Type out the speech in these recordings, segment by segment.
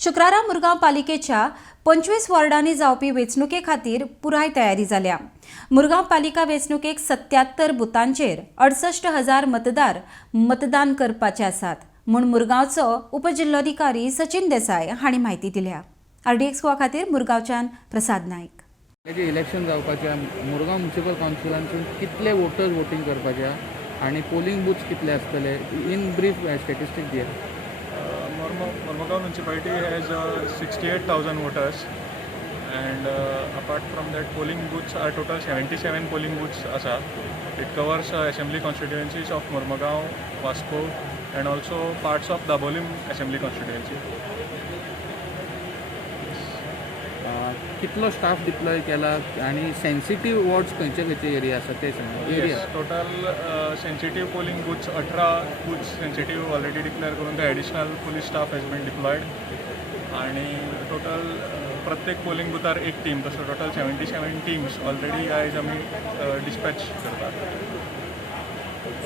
शुक्रारा मुरगांव पालिकेच्या 25 वॉर्डांनी जावपी वेंचणुके खातीर पुराय तयारी जाल्या। मुरगांव पालिका वेंचणुकेक 77 बुथांचेर 68,000 मतदार मतदान करपाचे आसात म्हूण मुरगांवचो उपजिल्लोधिकारी सचिन देसाय हांणी माहिती दिल्या। RDX गोवा खातीर मुरगांवच्यान प्रसाद नाईक। इलेक्शन जावपाचे मुरगांव म्युनिसिपल काउन्सिलांतून कितले वोटर्स वोटिंग करपाचे आनी पोलिंग बूथ्स कितले आसतले इन ब्रीफ स्टॅटिस्टिक्स दिया। Mormugao municipality has 68,000 voters, and apart from that, polling booths are total 77 polling booths. It covers assembly constituencies of Mormugao, Vasco, and also parts of Dabolim assembly constituency. कितलो staff deploy केला आनी sensitive wards खंयचे खंयचे area आसा ते सांगा। Area total sensitive polling booths 18 booths sensitive already declare करून ते additional police staff has been deployed आणि टोटल प्रत्येक पोलिंग बुथार एक टीम, तसं टोटल 77 टीम्स ऑलरेडी आयज आमी डिस्पॅच करतात।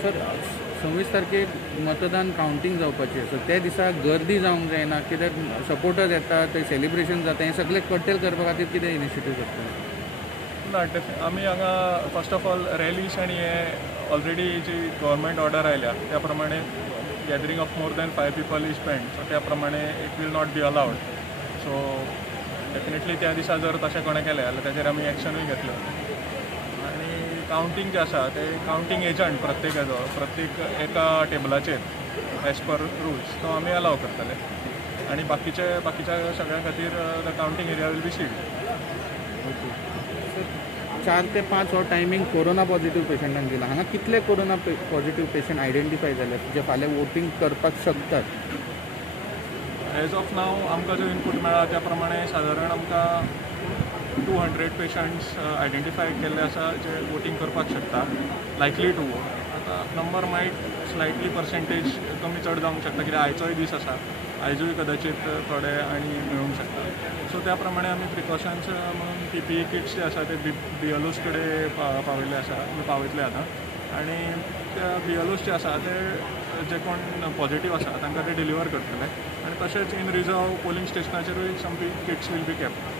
सर 26 तारखेक मतदान कावंटींग जावपाचें आसा, ते दिसा गर्दी जावंक जायना, कित्याक सपोर्टर्स येता थंय सेलिब्रेशन जाता, हें सगळें कर्टेल करपा खातीर कितें इनिशिएटीव करता? ना आमी हांगा फर्स्ट ऑफ ऑल रॅलीज आनी हे ऑलरेडी जी गव्हर्मेंट ऑर्डर आयल्या त्या प्रमाणे gathering of more than 5 people is banned, so त्या प्रमाणे it will not be allowed. So definitely त्या दिसा जर तशें कोणें केलें जाल्यार ताचेर आमी एक्शनूय घेतलो। आनी कावंटींग जें आसा तें कावंटींग एजंट प्रत्येक एका टेबलाचेर एज पर रुल्स तो आमी अलाव करतले आनी बाकीच्या सगळ्यां खातीर the counting area will be sealed. Okay sir, 4 ते 5 हो टायमींग कोरोना पॉझिटिव्ह पेशंटांक दिला। हांगा कितले कोरोना पॉझिटिव्ह पेशंट आयडेंटिफाय जाले जे फाल्यां वोटींग करपाक शकतात? एज ऑफ नाव आमकां जो इनपूट मेळ्ळा त्या प्रमाणे सादारण आमकां 200 पेशंट्स आयडेंटिफाय केल्ले आसा जे वोटींग करपाक शकता, लायकली टू वोट। आतां नंबर मायट स्लायटली पर्सेंटेज कमी चड जावंक शकता, कित्याक आयचोय दीस आसा, आयजूय कदाचित थोडे आनी मेळूंक शकता। सो त्या प्रमाणे आमी प्रिकॉशन्स म्हणून PPE किट्स जे आसा ते BLOs कडेन पावयतले आतां, आनी त्या BLOs जे आसा ते जे कोण पॉझिटिव्ह आसा तांकां ते डिलिव्हर करतले, आनी तशेंच इन रिझर्व पोलिंग स्टेशनाचेरूय some kits will be kept.